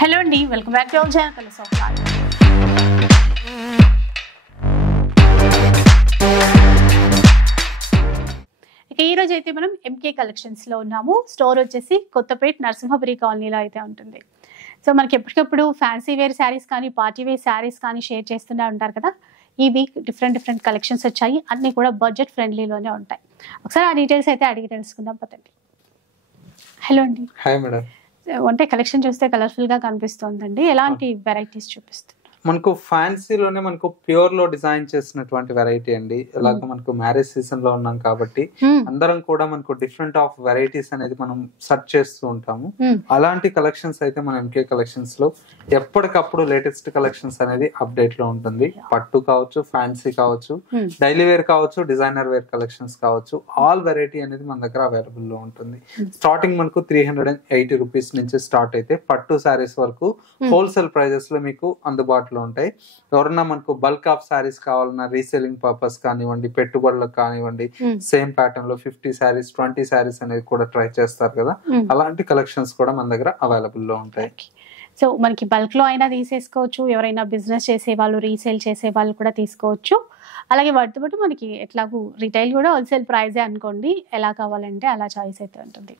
Hello అండి, welcome back to our channel colours of life. ఇక ఈ రోజు అయితే మనం ఎంకే కలెక్షన్స్ లో ఉన్నాము. స్టోర్ వచ్చేసి కొత్తపేట నరసింహపురి కాలనీలో అయితే ఉంటుంది. సో మనకి ఎప్పటికప్పుడు ఫ్యాన్సీ వేర్ శారీస్ కానీ పార్టీ వేర్ శారీస్ కానీ షేర్ చేస్తూనే ఉంటారు కదా. ఈ వీక్ డిఫరెంట్ కలెక్షన్స్ వచ్చాయి. అన్నీ కూడా బడ్జెట్ ఫ్రెండ్లీలోనే ఉంటాయి. ఒకసారి ఆ డీటెయిల్స్ అయితే అడిగి తెలుసుకుందాం పదండి. హలో అండి. Hi madam. అంటే కలెక్షన్ చూస్తే కలర్ఫుల్ గా కనిపిస్తుందండి. ఎలాంటి వెరైటీస్ చూపిస్తుంది? మనకు ఫ్యాన్సీలోనే మనకు ప్యూర్ లో డిజైన్ చేసినటువంటి వెరైటీ అండి. ఇలాగ మనకు మ్యారేజ్ సీజన్ లో ఉన్నాం కాబట్టి అందరం కూడా మనకు డిఫరెంట్ ఆఫ్ వెరైటీస్ అనేది మనం సెర్చ్ చేస్తూ ఉంటాము. అలాంటి కలెక్షన్స్ అయితే మన ఎంకే కలెక్షన్స్ లో ఎప్పటికప్పుడు లేటెస్ట్ కలెక్షన్స్ అనేది అప్డేట్ లో ఉంటుంది. పట్టు కావచ్చు, ఫ్యాన్సీ కావచ్చు, డైలీ వేర్ కావచ్చు, డిజైనర్ వేర్ కలెక్షన్స్ కావచ్చు, ఆల్ వెరైటీ అనేది మన దగ్గర అవైలబుల్ లో ఉంటుంది. స్టార్టింగ్ మనకు 380 రూపీస్ నుంచి స్టార్ట్ అయితే పట్టు శారీస్ వరకు హోల్సేల్ ప్రైజెస్ లో మీకు అందుబాటులో ఉంటాయి. ఎవరన్నా మనకు బల్క్ ఆఫ్ శారీస్ కావాలన్నా రీసేలింగ్ పర్పస్ కానివ్వండి, పెట్టుబడులకు కానివ్వండి, సేమ్ ప్యాటర్న్ లో 50 శారీస్ 20 శారీస్ అనేది కూడా ట్రై చేస్తారు కదా, అలాంటి కలెక్షన్స్ కూడా మన దగ్గర అవైలబుల్ లో ఉంటాయి. సో మనకి బల్క్ లో అయినా తీసేసుకోవచ్చు, ఎవరైనా బిజినెస్ చేసే వాళ్ళు, రీసేల్ చేసే వాళ్ళు కూడా తీసుకోవచ్చు. అలాగే వాటితో పాటు మనకి ఎట్లాగూ రిటైల్ కూడా హోల్సేల్ ప్రైజే అనుకోండి, ఎలా కావాలంటే అలా చాయిస్ అయితే ఉంటుంది.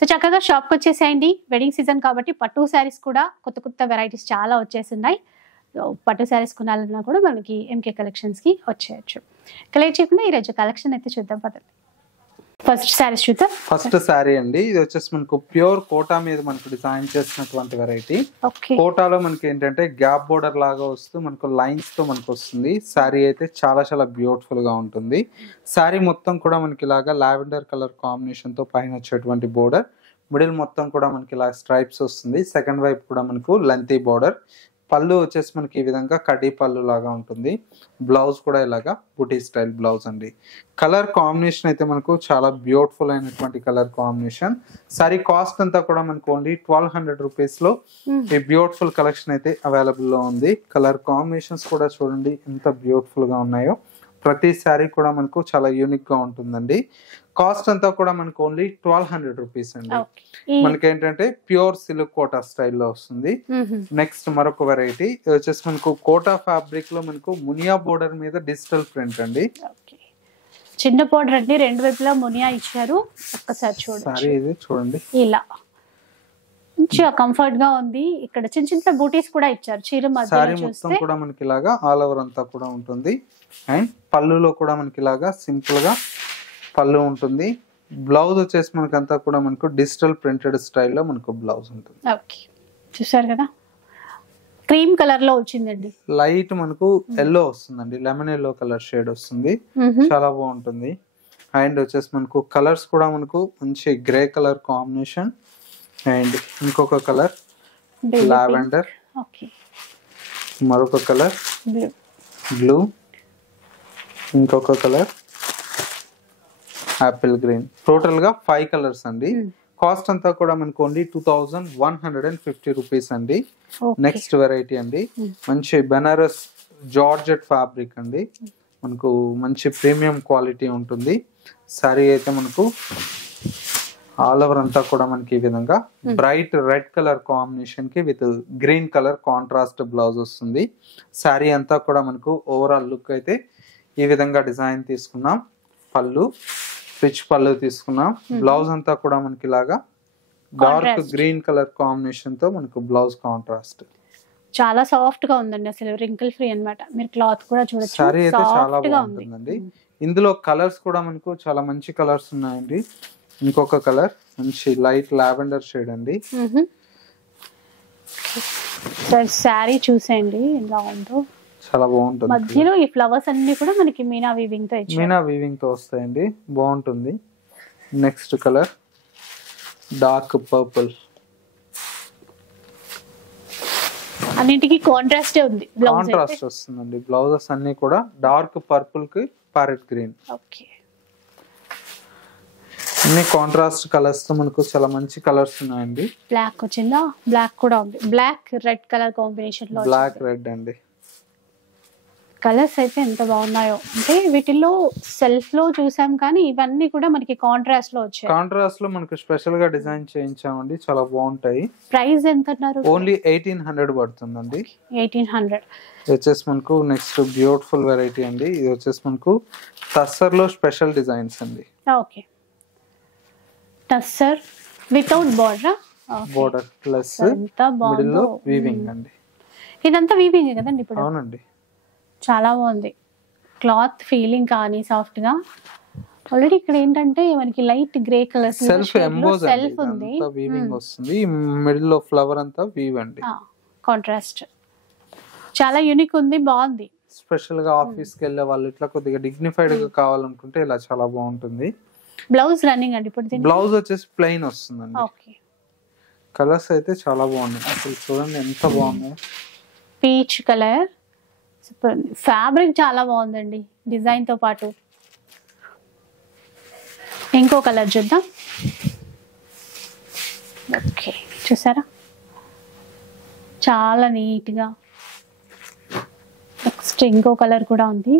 సో చక్కగా షాప్కి వచ్చేసేయండి. వెడ్డింగ్ సీజన్ కాబట్టి పట్టు శారీస్ కూడా కొత్త వెరైటీస్ చాలా వచ్చేస్తున్నాయి. పట్టు శారీస్ కొనాలన్నా కూడా మనకి ఎంకే కలెక్షన్స్ కి వచ్చేయచ్చు. కలెక్ట్ చేయకుండా ఈరోజు కలెక్షన్ అయితే చూద్దాం పదండి. ఫస్ట్ శారీస్ చూద్దాం. ఫస్ట్ శారీ అండి, ఇది వచ్చేసి మనకు ప్యూర్ కోటా మీద మనకు డిజైన్ చేసినటువంటి వెరైటీ. కోటాలో మనకి ఏంటంటే గ్యాప్ బోర్డర్ లాగా వస్తూ మనకు లైన్స్ తో మనకు వస్తుంది. శారీ అయితే చాలా బ్యూటిఫుల్ గా ఉంటుంది. శారీ మొత్తం కూడా మనకి ఇలాగా లావెండర్ కలర్ కాంబినేషన్ తో పైన వచ్చేటువంటి బోర్డర్, మిడిల్ మొత్తం కూడా మనకి ఇలా స్ట్రైప్స్ వస్తుంది. సెకండ్ వైపు కూడా మనకు లెంతీ బోర్డర్. పళ్ళు వచ్చేసి మనకి ఈ విధంగా కడ్డీ పళ్ళు లాగా ఉంటుంది. బ్లౌజ్ కూడా ఇలాగా బుటీ స్టైల్ బ్లౌజ్ అండి. కలర్ కాంబినేషన్ అయితే మనకు చాలా బ్యూటిఫుల్ అయినటువంటి కలర్ కాంబినేషన్. సారీ కాస్ట్ అంతా కూడా మనకు ఓన్లీ 1200 రూపీస్ లో ఈ బ్యూటిఫుల్ కలెక్షన్ అయితే అవైలబుల్ లో ఉంది. కలర్ కాంబినేషన్స్ కూడా చూడండి ఎంత బ్యూటిఫుల్ గా ఉన్నాయో. ప్రతి శారీ కూడా మనకు చాలా యూనిక్ గా ఉంటుందండి. కాస్ట్ అంతా కూడా మనకు ఓన్లీ 1200 రూపీస్ అండి. మనకి ఏంటంటే ప్యూర్ సిల్క్ కోటా స్టైల్లో వస్తుంది. నెక్స్ట్ మరొక వెరైటీ వచ్చేసి మనకు కోటా ఫ్యాబ్రిక్ లో మనకు మునియా బోర్డర్ మీద డిజిటల్ ప్రింట్ అండి. చిన్న బోర్డర్ అండి, రెండు వైపులా మునియా ఇచ్చారు. ఒక్కసారి చూడండి, ఇది చూడండి ఇలా మంచిగా కంఫర్ట్ గా ఉంది. ఇక్కడ చిన్న బూటీస్ కూడా ఇచ్చారు. చీర సారీ మొత్తం కూడా మనకి ఇలాగా ఆల్ ఓవర్ అంతా కూడా ఉంటుంది. అండ్ పళ్ళులో కూడా మనకి ఇలాగా సింపుల్ గా పళ్ళు ఉంటుంది. బ్లౌజ్ వచ్చేసి మనకంతా కూడా మనకు డిజిటల్ ప్రింటెడ్ స్టైల్లో మనకు బ్లౌజ్ ఉంటుంది. చూసారు కదా, క్రీమ్ కలర్ లో వచ్చిందండి. లైట్ మనకు ఎల్లో వస్తుందండి, లెమన్ ఎల్లో కలర్ షేడ్ వస్తుంది. చాలా బాగుంటుంది. అండ్ వచ్చేసి మనకు కలర్స్ కూడా మనకు మంచి గ్రే కలర్ కాంబినేషన్. అండ్ ఇంకొక కలర్ లావెండర్, మరొక కలర్ బ్లూ, ఇంకొక కలర్ యాపిల్ గ్రీన్. టోటల్ గా 5 కలర్స్ అండి. కాస్ట్ అంతా కూడా మనకు ఓన్లీ 2150 రూపీస్ అండి. నెక్స్ట్ వెరైటీ అండి, మంచి బెనారస్ జార్జెట్ ఫ్యాబ్రిక్ అండి. మనకు మంచి ప్రీమియం క్వాలిటీ ఉంటుంది. సారీ అయితే మనకు ఆల్ ఓవర్ అంతా కూడా మనకి ఈ విధంగా బ్రైట్ రెడ్ కలర్ కాంబినేషన్ కి with green colour contrast blouse వస్తుంది. శారీ అంతా కూడా మనకు ఓవరాల్ లుక్ అయితే ఈ విధంగా డిజైన్ తీసుకున్నాం. పళ్ళు రిచ్ పళ్ళు తీసుకున్నాం. బ్లౌజ్ అంతా కూడా మనకి ఇలాగా డార్క్ గ్రీన్ కలర్ కాంబినేషన్ తో మనకు బ్లౌజ్ కాంట్రాస్ట్. చాలా సాఫ్ట్ గా ఉందండి, అసలు రింకిల్ ఫ్రీ అన్నమాట. మీరు క్లాత్ కూడా చూడొచ్చు. సారీ అయితే చాలా బాగుంటుందండి. ఇందులో కలర్స్ కూడా మనకు చాలా మంచి కలర్స్ ఉన్నాయండి. ఇంకొక కలర్ మంచి లైట్ లావెండర్ షేడ్ అండి. సారీ చూసేయండి ఎలా ఉందో, చాలా బాగుంటుంది. మధ్యలో ఈ ఫ్లవర్స్ అన్ని కూడా మనకి మీనా వీవింగ్ తో ఇచ్చారు. మీనా వీవింగ్ తో వస్తాయండి, బాగుంటుంది. Next colour dark purple. అన్నింటికి కాంట్రాస్టే ఉంది. కాంట్రాస్ట్ వస్తుందండి. బ్లౌజెస్ అన్ని కూడా డార్క్ పర్పుల్ కి ప్యారెట్ గ్రీన్. ఓకే, అన్ని కాంట్రాస్ట్ కలర్స్ తో మనకు చాలా మంచి కలర్స్ ఉన్నాయండి. బ్లాక్ వచ్చిందా, బ్లాక్ కూడా ఉంది. బ్లాక్ రెడ్ కలర్ కాంబినేషన్ లో బ్లాక్ రెడ్ అండి. కలర్స్ అయితే ఎంత బాగున్నాయో, అంటే వీటిల్లో సెల్ఫ్ లో చూసాం కానీ ఇవన్నీ కూడా మనకి కాంట్రాస్ట్ లో వచ్చాయి. కాంట్రాస్ట్ లో మనకు స్పెషల్ గా డిజైన్ చేయించామండి, చాలా బాగుంటాయి. ప్రైస్ ఎంత అన్నారు? ఓన్లీ 1800 పడుతుందండి. 1800. వచ్చేసి మనకు నెక్స్ట్ బ్యూటిఫుల్ వెరైటీ అండి. ఇది వచ్చేసి మనకు టస్సర్ లో స్పెషల్ డిజైన్స్ అండి. Okay, tussar without border, border plus ఎంత మిడిల్ బాగుందో. లో వీవింగ్ అండి. ఇదంతా వీవింగ్ కదండి ఇప్పుడు? అవునండి, చాలా బాగుంది. క్లాత్ ఫీలింగ్ కానీ సాఫ్ట్ గా. ఆల్రెడీ ఇక్కడ ఏంటంటే మనకి light grey colour self emboss self ఉంది, వీవింగ్ వస్తుంది. మిడిల్ లో ఫ్లవర్ అంతా వీవ్ అండి. కాంట్రాస్ట్ చాలా యూనిక్ ఉంది, బాగుంది. స్పెషల్ గా ఆఫీస్ కి వెళ్ళే వాళ్ళు ఇట్లా కొద్దిగా డిగ్నిఫైడ్ గా కావాలనుకుంటే ఇలా చాలా బాగుంటుంది. బ్లౌజ్ రన్నింగ్ అండి ఇప్పుడు? బ్లౌజ్ వచ్చేసి ప్లెయిన్ వస్తుందండి. ఓకే, కలర్స్ అయితే చాలా బాగున్నాయి, అసలు చూడండి ఎంత బాగున్నాయి. పీచ్ కలర్, ఫ్యాబ్రిక్ చాలా బాగుందండి డిజైన్ తో పాటు. ఇంకో కలర్ చూద్దాం. ఓకే, చూసారా చాలా నీట్ గా. నెక్స్ట్ ఇంకో కలర్ కూడా ఉంది.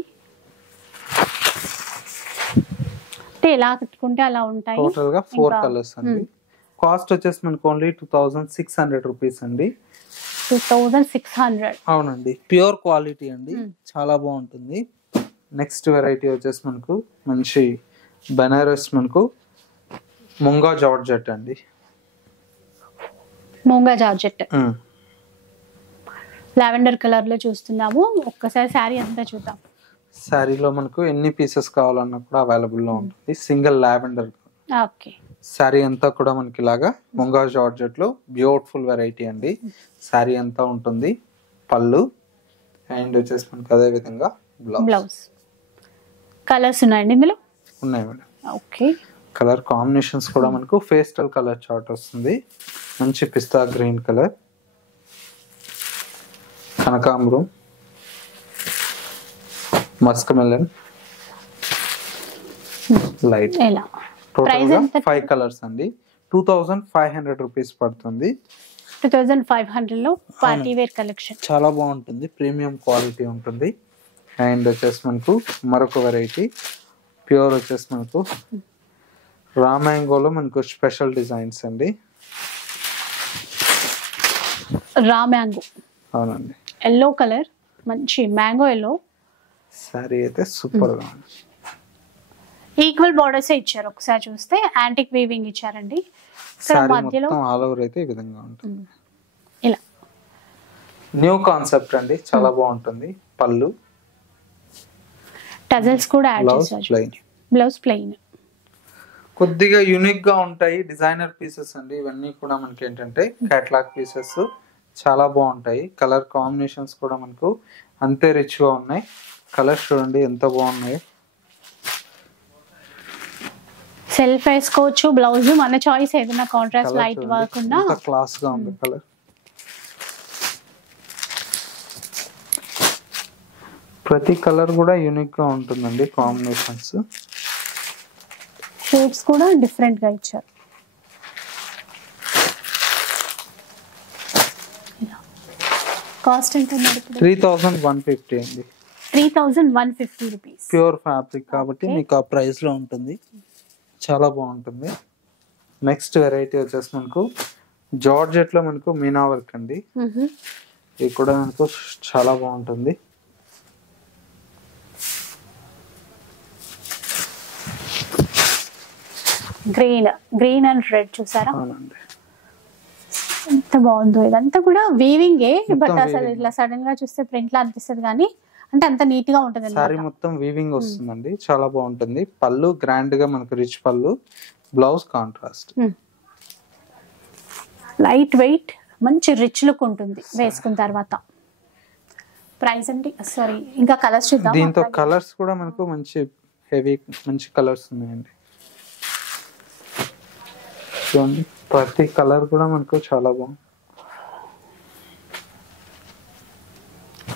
అంటే ఎలా కట్టుకుంటే అలా ఉంటాయి. టోటల్ గా 4 కలర్స్ అండి. కాస్ట్ వచ్చేసి మనకు ఓన్లీ 2600 రూపీస్ అండి. 2600. అవునండి, ప్యూర్ క్వాలిటీ అండి, చాలా బాగుంటుంది. నెక్స్ట్ వెరైటీ వచ్చేసి మనకు మంచి బెనారస్ మనకు ముంగా జార్జెట్ అండి. ముంగా జార్జెట్ లావెండర్ కలర్ లో చూస్తున్నాము. ఒక్కసారి శారీ అంతా చూద్దాం. శారీలో మనకు ఎన్ని పీసెస్ కావాలన్నా కూడా అవైలబుల్ లో ఉంటుంది. Single lavender. ఓకే, శారీ అంతా కూడా మనకి ఇలాగా ముంగా జార్జెట్ లో బ్యూటిఫుల్ వెరైటీ అండి. శారీ అంతా ఉంటుంది. పళ్ళు అండ్ వచ్చేసి మనకి అదే విధంగా బ్లౌజ్. కలర్స్ ఉన్నాయండి ఇందులో? ఉన్నాయి మేడం. ఓకే, కలర్ కాంబినేషన్స్ కూడా మనకు పేస్టల్ కలర్ చార్ట్ వస్తుంది. మంచి పిస్తా గ్రీన్ కలర్, కనకాంబరం, మస్క్ మెలన్, లైట్. ఎలా? టోటల్ గా 5 కలర్స్ అండి. 2500 రూపీస్ పడుతుంది. 2500 లో పార్టీ వేర్ కలెక్షన్ చాలా బాగుంటుంది, ప్రీమియం క్వాలిటీ ఉంటుంది. అండ్ వచ్చేసి మనకు మరొక వెరైటీ ప్యూర్ వచ్చేసి మనకు రా మ్యాంగోలో మనకు స్పెషల్ డిజైన్స్ అండి. Raw mango. అవునండి, ఎల్లో కలర్, మంచి మ్యాంగో ఎల్లో. సారీ అయితే సూపర్ గా ఉంది. ఈక్వల్ బార్డర్స్ ఇచ్చారు. ఒకసారి చూస్తే యాంటిక్ వీవింగ్ ఇచ్చారండి. సారీ మొత్తం ఆల్ ఓవర్ అయితే ఈ విధంగా ఉంటుంది. ఇలా న్యూ కాన్సెప్ట్ అండి, చాలా బాగుంటుంది. పళ్ళు, టజల్స్ కూడా యాడ్ చేశారు. Blouse plain. కొద్దిగా యూనిక్ గా ఉంటాయి. డిజైనర్ పీసెస్ అండి ఇవన్నీ కూడా. మనకి ఏంటంటే కేటలాగ్ పీసెస్ చాలా బాగుంటాయి. కలర్ కాంబినేషన్స్ కూడా మనకు అంతే రిచ్ గా ఉన్నాయి. కలర్స్ చూడండి ఎంత బాగున్నాయి. సెల్ఫ్ వేసుకోవచ్చు. బ్లౌజ్ మన చాయిస్, ఏదైనా కాంట్రాస్ట్ లైట్ వర్క్ ఉన్నా. క్లాస్ గా ఉంది కలర్. ప్రతి కలర్ కూడా యూనిక్ గా ఉంటుందండి. కాంబినేషన్స్, షేడ్స్ కూడా డిఫరెంట్ గా ఇచ్చారు. కాస్ట్ ఎంత? 3150 అండి. 3150 రూపీస్. ప్యూర్ ఫ్యాబ్రిక్ కాబట్టి మీకు ఆ ప్రైస్ లో ఉంటుంది. చాలా బాగుంటుంది. నెక్స్ట్ వెరైటీ వచ్చేసి మనకు జార్జెట్ లో మనకు మీనా వర్క్ అండి. ఇది కూడా మనకు చాలా బాగుంటుంది. గ్రీన్ అండ్ రెడ్ చూసారా? అవునండి, ఎంత బాగుందో. ఇదంతా కూడా వీవింగే, బట్ అసలు ఇట్లా సడన్ గా చూస్తే ప్రింట్ లా అనిపిస్తుంది కానీ అంటే అంత నీట్ గా ఉంటుంది. సారీ మొత్తం వీవింగ్ వస్తుందండి, చాలా బాగుంటుంది. పళ్ళు గ్రాండ్ గా మనకు రిచ్ పళ్ళు, బ్లౌజ్ కాంట్రాస్ట్. లైట్ వెయిట్, మంచి రిచ్ లుక్ ఉంటుంది వేసుకున్న తర్వాత. ప్రైస్ అంటే సారీ, ఇంకా కలర్స్ చూద్దాం. దీంతో కలర్స్ కూడా మనకు మంచి హెవీ మంచి కలర్స్ ఉన్నాయండి. చూడండి ప్రతి కలర్ కూడా మనకు చాలా బాగుంది.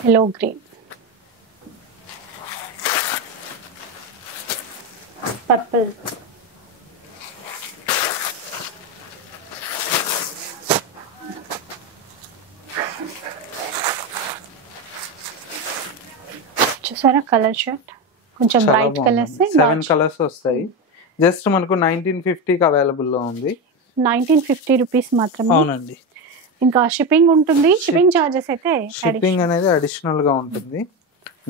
ఎల్లో గ్రీన్, పర్పుల్, చూసారా కలర్ షర్ట్ కొంచెం బ్రైట్ కలర్స్ 7 కలర్స్ వస్తాయి. జస్ట్ మనకు 1950కి అవైలబుల్ లో ఉంది. 1950 రూపీస్ మాత్రమే. అవునండి. ఇంకా షిప్పింగ్ ఉంటుంది. షిప్పింగ్ చార్జెస్ అయితే షిప్పింగ్ అనేది అడిషనల్ గా ఉంటుంది.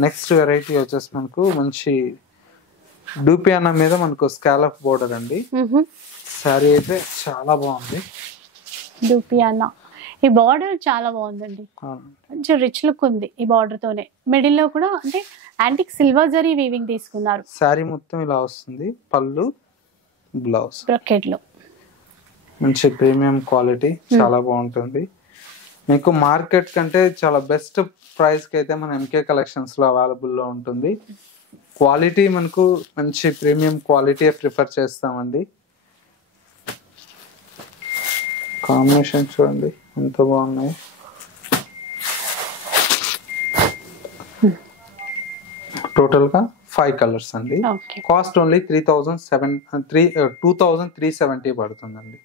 నెక్స్ట్ వెరైటీ వచ్చేసి మనకు మంచి డూపియానా మీద మనకు స్కాలప్ బోర్డర్ అండి. సారీ అయితే చాలా బాగుంది. డూపియానా ఈ బార్డర్ చాలా బాగుందండి. మంచి రిచ్ లుక్ ఉంది ఈ బార్డర్ తోనే. మిడిల్ లో కూడా అంటే యాంటిక్ సిల్వర్ జరీ వీవింగ్ తీసుకున్నారు. సారీ మొత్తం ఇలా వస్తుంది. పళ్ళు, బ్లౌజ్ బ్రొకెట్ లో మంచి ప్రీమియం క్వాలిటీ, చాలా బాగుంటుంది. మీకు మార్కెట్ కంటే చాలా బెస్ట్ ప్రైస్ కి అయితే మన ఎంకే కలెక్షన్స్ లో అవైలబుల్ లో ఉంటుంది. క్వాలిటీ మనకు మంచి ప్రీమియం క్వాలిటీ ప్రిఫర్ చేస్తామండి. కాంబినేషన్ చూడండి ఎంత బాగున్నాయి. టోటల్ గా 5 కలర్స్ అండి. కాస్ట్ ఓన్లీ 2370 పడుతుందండి.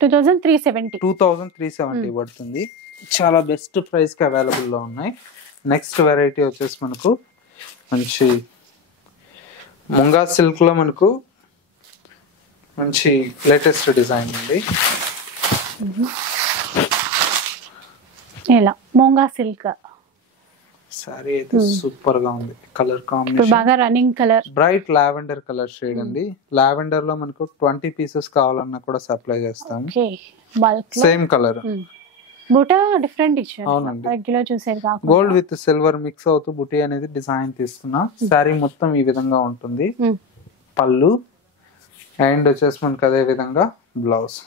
2370 పడుతుంది. చాలా బెస్ట్ ప్రైస్ కి అవైలబుల్ లో ఉన్నాయి. నెక్స్ట్ వెరైటీ వచ్చేసి మనకు మంచి ముంగా సిల్క్ లో మనకు మంచి లేటెస్ట్ డిజైన్ ఉంది. ఇలా ముంగా సిల్క్ సారీ అయితే సూపర్ గా ఉంది. కలర్ కాంబినేషన్ బాగా running colour, bright lavender colour shade అండి. లావెండర్ లో మనకు 20 పీసెస్ కావాలన్నా కూడా సప్లై చేస్తాం. Same colour. బుటా డిఫరెంట్ ఇచ్చారు. రెగ్యులర్ చూసేది కాకుండా గోల్డ్ విత్ సిల్వర్ మిక్స్ అవుతూ బుటీ అనేది డిజైన్ తీసుకున్నా. సారీ మొత్తం ఈ విధంగా ఉంటుంది. పళ్ళు అండ్ వచ్చేసి మనకు అదే విధంగా బ్లౌజ్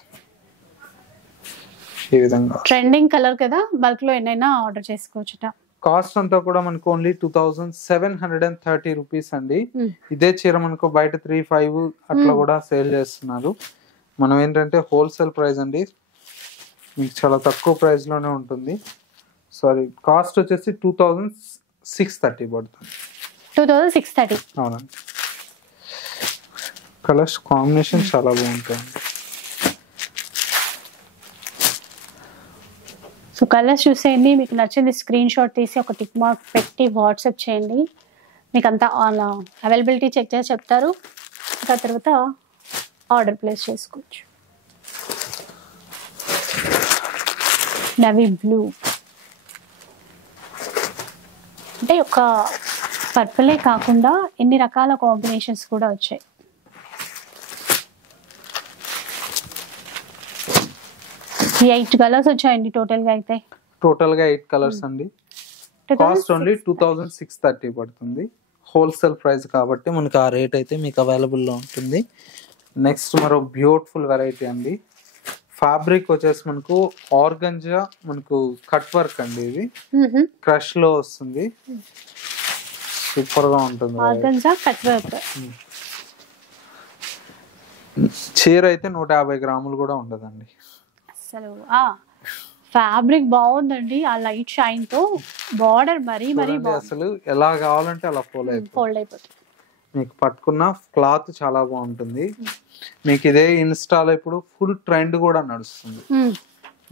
ఈ విధంగా. ట్రెండింగ్ కలర్ కదా, బల్క్ లో ఎన్నైనా ఆర్డర్ చేసుకోవచ్చుట. కాస్ట్ అంతా కూడా మనకు ఓన్లీ 2730 రూపీస్ అండి. ఇదే చీర మనకు బయట 35 అట్లా కూడా సేల్ చేస్తున్నారు. మనం ఏంటంటే హోల్సేల్ ప్రైస్ అండి, మీకు చాలా తక్కువ ప్రైస్ లోనే ఉంటుంది. సారీ, కాస్ట్ వచ్చేసి 2630 పడుతుంది. 2630. అవునండి. కలర్స్ కాంబినేషన్ చాలా బాగుంటుంది. సో కలర్స్ చూసేయండి, మీకు నచ్చింది స్క్రీన్ షాట్ తీసి ఒక టిక్ మార్క్ పెట్టి వాట్సాప్ చేయండి. మీకు అంతా అవైలబిలిటీ చెక్ చేసి చెప్తారు. ఇంకా తర్వాత ఆర్డర్ ప్లేస్ చేసుకోవచ్చు. నవీ బ్లూ అంటే ఒక పర్పులే కాకుండా ఎన్ని రకాల కాంబినేషన్స్ కూడా వచ్చాయి. ఈ 8 కలర్స్ వచ్చాయండి టోటల్ గా. అయితే టోటల్ గా 8 కలర్స్ అండి. కాస్ట్ ఓన్లీ 2630 పడుతుంది. హోల్సేల్ ప్రైస్ కాబట్టి మనకు ఆ రేట్ అయితే మీకు అవైలబుల్ లో ఉంటుంది. నెక్స్ట్ మరో బ్యూటిఫుల్ వెరైటీ అండి. ఫ్యాబ్రిక్ వచ్చేసి మనకు ఆర్గంజా, మనకు కట్ వర్క్ అండి. ఇది క్రష్ లో వస్తుంది. సూపర్ గా ఉంటుంది. Organza cut work. చీర అయితే 150 గ్రాములు కూడా ఉండదండి. అసలు ఫ్యాబ్రిక్ బాగుందండి. ఆ లైట్ షైన్ తో బార్డర్ మరీ అసలు ఎలా కావాలంటే అలా ఫోల్డ్ అయిపోతుంది. మీకు పట్టుకున్న క్లాత్ చాలా బాగుంటుంది. మీకు ఇదే ఇన్స్టాలో ఇప్పుడు ఫుల్ ట్రెండ్ కూడా నడుస్తుంది.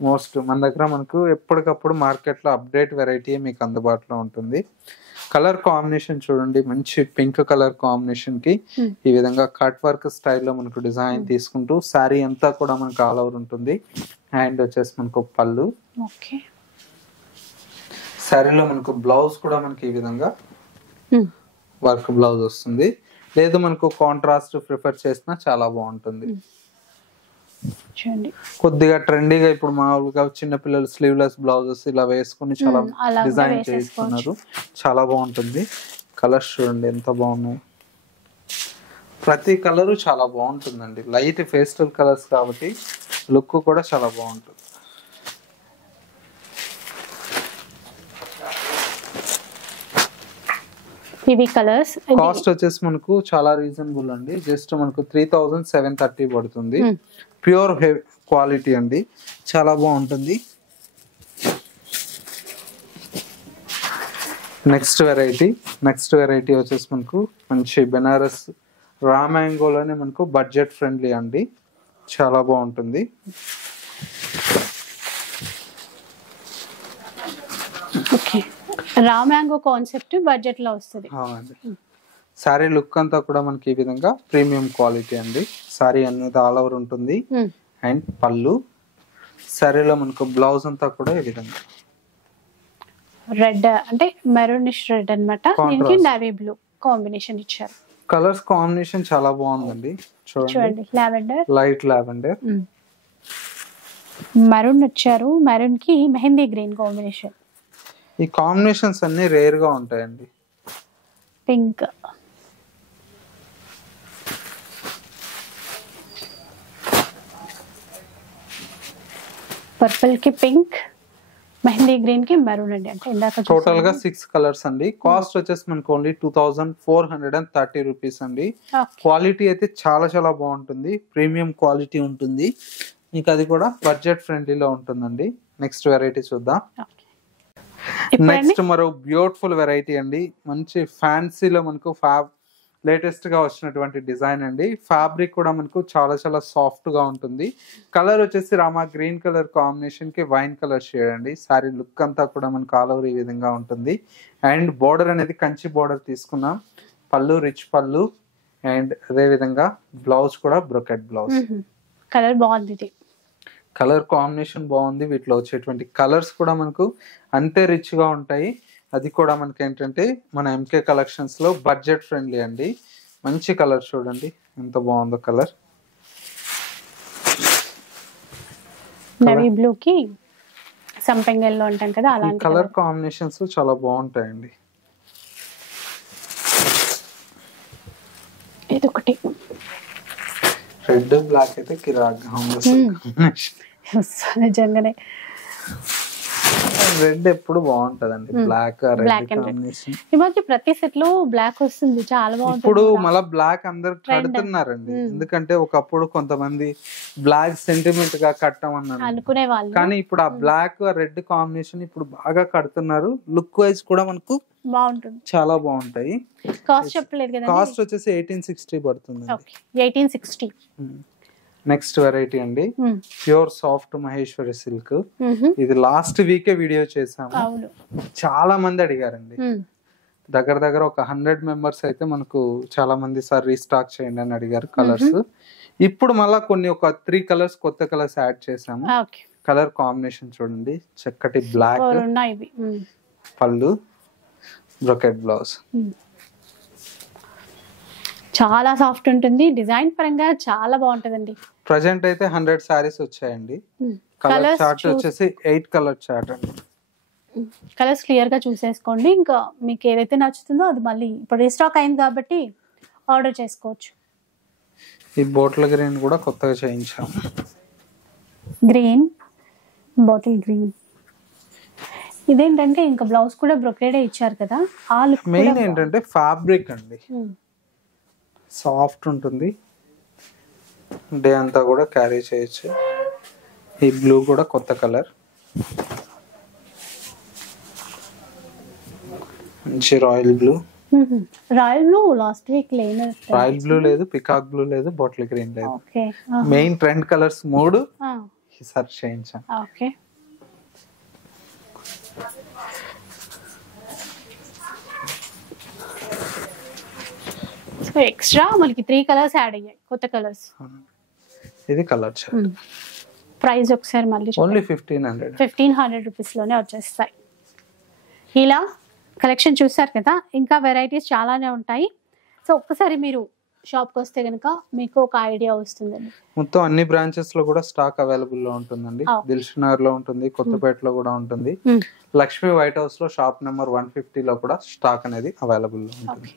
మోస్ట్ మన దగ్గర మనకు ఎప్పటికప్పుడు మార్కెట్ లో అప్డేట్ వెరైటీ మీకు అందుబాటులో ఉంటుంది. కలర్ కాంబినేషన్ చూడండి, మంచి పింక్ కలర్ కాంబినేషన్ కి ఈ విధంగా కట్ వర్క్ స్టైల్లో మనకు డిజైన్ తీసుకుంటూ శారీ అంతా కూడా మనకు ఆల్ ఓవర్ ఉంటుంది. హ్యాండ్ వచ్చేసి మనకు పళ్ళు, శారీలో మనకు బ్లౌజ్ కూడా మనకి ఈ విధంగా వర్క్ బ్లౌజ్ వస్తుంది. లేదు మనకు కాంట్రాస్ట్ ప్రిఫర్ చేసినా చాలా బాగుంటుంది. కొద్దిగా ట్రెండీగా ఇప్పుడు మామూలుగా చిన్న పిల్లలు స్లీవ్లెస్ బ్లౌజెస్ ఇలా వేసుకుని చాలా డిజైన్ చేస్తున్నారు. చాలా బాగుంటుంది. కలర్స్ చూడండి ఎంత బాగున్నాయి. ప్రతి కలరు చాలా బాగుంటుందండి. లైట్ పేస్టల్ కలర్స్ కాబట్టి లుక్ కూడా చాలా బాగుంటుంది. ఇవి కలర్స్ కాస్ట్ వచ్చేసి మనకు చాలా రీజనబుల్ అండి. జస్ట్ మనకు 3730 పడుతుంది. ప్యూర్ క్వాలిటీ అండి, చాలా బాగుంటుంది. నెక్స్ట్ వెరైటీ వచ్చేసి మనకు మంచి బెనారస్ రా మ్యాంగోలోనే మనకు బడ్జెట్ ఫ్రెండ్లీ అండి, చాలా బాగుంటుంది. రా మ్యాంగో కాన్సెప్ట్ బడ్జెట్ లో వస్తుంది. సారీ లుక్ అంతా కూడా మనకి ఈ విధంగా ప్రీమియం క్వాలిటీ అండి. సారీ అనేది ఆల్ ఓవర్ ఉంటుంది. అండ్ పళ్ళు, సారీలో మనకు బ్లౌజ్ అంతా కూడా ఈ విధంగా రెడ్ అంటే మెరూనిష్ రెడ్ అన్నమాట. దీనికి నేవీ బ్లూ కాంబినేషన్ ఇచ్చారు. కలర్స్ కాంబినేషన్ చాలా బాగుందండి. చూడండి లావెండర్, లైట్ లావెండర్, మెరూన్ ఇచ్చారు. మెరూన్ కి మెహందీ గ్రీన్ కాంబినేషన్. ఈ కాంబినేషన్స్ అన్ని రేర్ గా ఉంటాయండి. పింక్, పర్పుల్ కి పింక్, మెహందీ గ్రీన్ కి మెరూన్ అండి. అంటే ఇందాక టోటల్ గా 6 కలర్స్ అండి. కాస్ట్ వచ్చేసి మనకు ఓన్లీ 2430 రూపీస్ అండి. క్వాలిటీ అయితే చాలా చాలా బాగుంటుంది. ప్రీమియం క్వాలిటీ ఉంటుంది. మీకు అది కూడా బడ్జెట్ ఫ్రెండ్లీలో ఉంటుందండి. నెక్స్ట్ వెరైటీ చూద్దాం. నెక్స్ట్ మరో బ్యూటిఫుల్ వెరైటీ అండి. మంచి ఫ్యాన్సీలో మనకు లేటెస్ట్ గా వచ్చినటువంటి డిజైన్ అండి. ఫ్యాబ్రిక్ కూడా మనకు చాలా చాలా సాఫ్ట్ గా ఉంటుంది. కలర్ వచ్చేసి రామా గ్రీన్ కలర్ కాంబినేషన్ కి వైన్ కలర్ షేడ్ అండి. సారీ లుక్ అంతా కూడా మనకు ఆల్ ఓవర్ ఈ విధంగా ఉంటుంది. అండ్ బోర్డర్ అనేది కంచి బోర్డర్ తీసుకున్నాం. పళ్ళు రిచ్ పళ్ళు అండ్ అదే విధంగా బ్లౌజ్ కూడా బ్రోకెట్ బ్లౌజ్. కలర్ బాగుంది. కలర్ కాంబినేషన్ బాగుంది. వీటిలో వచ్చేటువంటి కలర్స్ కూడా మనకు అంతే రిచ్ గా ఉంటాయి. అది కూడా మనకి ఏంటంటే మన ఎంకే కలెక్షన్స్ లో బడ్జెట్ ఫ్రెండ్లీ అండి. మంచి కలర్ చూడండి ఎంత బాగుందో. కలర్ నేవీ బ్లూ కి సంపెంగ్ ఎల్లో అంటాం కదా, అలాంటి కలర్ కాంబినేషన్స్ చాలా బాగుంటాయండి. ఇది ఒకటి రెడ్ బ్లాక్ అయితే కిరాక్గా ఉంది. నిజంగానే రెడ్ ఎప్పుడు బాగుంటదండి. Black red combination. ఈ మధ్య ప్రతి సెట్ లో బ్లాక్ వస్తుంది, చాలా బాగుంటుంది. ఇప్పుడు మళ్ళీ బ్లాక్ అందరు కడుతున్నారండి. ఎందుకంటే ఒకప్పుడు కొంతమంది బ్లాక్ సెంటిమెంట్ గా కట్టమన్నారు అనుకునే వాళ్ళు, కానీ ఇప్పుడు ఆ బ్లాక్ రెడ్ కాంబినేషన్ ఇప్పుడు బాగా కడుతున్నారు. లుక్ వైజ్ కూడా మనకు బాగుంటుంది, చాలా బాగుంటాయి. కాస్ట్ చెప్పలేదు కదా. కాస్ట్ వచ్చేసి 1860 పడుతుంది. 1860. నెక్స్ట్ వెరైటీ అండి, ప్యూర్ సాఫ్ట్ మహేశ్వరి సిల్క్. ఇది లాస్ట్ వీకే వీడియో చేసాము. చాలా మంది అడిగారండి. దగ్గర ఒక 100 మెంబర్స్ అయితే మనకు చాలా మంది సార్ రీస్టాక్ చేయండి అని అడిగారు కలర్స్. ఇప్పుడు మళ్ళా ఒక 3 కలర్స్ కొత్త కలర్స్ యాడ్ చేసాము. కలర్ కాంబినేషన్ చూడండి, చక్కటి బ్లాక్ పళ్ళు, బ్రోకెట్ బ్లౌజ్. చాలా సాఫ్ట్ ఉంటుంది. డిజైన్ పరంగా చాలా బాగుంటదండి. ప్రజెంట్ అయితే 100 సారీస్ వచ్చాయండి. కలర్ చార్ట్ వచ్చేసి 8 కలర్ చార్ట్ అండి. కలర్స్ క్లియర్ గా చూసేసుకోండి. ఇంకా మీకు ఏదైతే నచ్చుతుందో అది మళ్ళీ ఇప్పుడు రీస్టాక్ అయింది కాబట్టి ఆర్డర్ చేసుకోవచ్చు. ఈ బాటిల్ గ్రీన్ కూడా కొత్తగా చేయించాము. Green, bottle green. ఇదేంటంటే ఇంకా బ్లౌజ్ కూడా బ్రొకేడే ఇచ్చారు కదా. ఆ లుక్ మెయిన్ ఏంటంటే ఫ్యాబ్రిక్ అండి, సాఫ్ట్ ఉంటుంది. డే అంతా కూడా క్యారీ చేయొచ్చు. ఈ బ్లూ కూడా కొత్త కలర్, మంచి royal blue. Royal blue last week లేదు. రాయల్ బ్లూ లేదు, పికాక్ బ్లూ లేదు, బాటిల్ గ్రీన్ లేదు. మెయిన్ ట్రెండ్ కలర్స్ 3 ఈసారి చేయించాం. ఓకే, సో ఎక్స్ట్రా మనకి 3 కలర్స్ యాడ్ అయ్యాయి, కొత్త కలర్స్. ఇది కలర్ చార్ట్. ప్రైస్ ఒకసారి మళ్ళీ ఓన్లీ 1500 రూపీస్ లోనే వచ్చేస్తాయి. ఇలా కలెక్షన్ చూసారు కదా, ఇంకా వెరైటీస్ చాలానే ఉంటాయి. సో ఒక్కసారి మీరు షాప్కి వస్తే కనుక మీకు ఒక ఐడియా వస్తుందండి. మొత్తం అన్ని బ్రాంచెస్ లో కూడా స్టాక్ అవైలబుల్ లో ఉంటుందండి. దిల్షుక్ నగర్ లో ఉంటుంది, కొత్తపేటలో కూడా ఉంటుంది, లక్ష్మీ వైట్ హౌస్ లో షాప్ నెంబర్ 150 లో కూడా స్టాక్ అనేది అవైలబుల్ లో ఉంటుంది.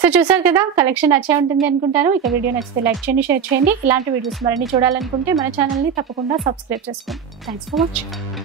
సో చూసారు కదా, కలెక్షన్ నచ్చే ఉంటుంది అనుకుంటాను. ఇక వీడియో నచ్చితే లైక్ చేయండి, షేర్ చేయండి. ఇలాంటి వీడియోస్ మరిన్ని చూడాలనుకుంటే మన ఛానల్ని తప్పకుండా సబ్స్క్రైబ్ చేసుకోండి. Thanks for watching.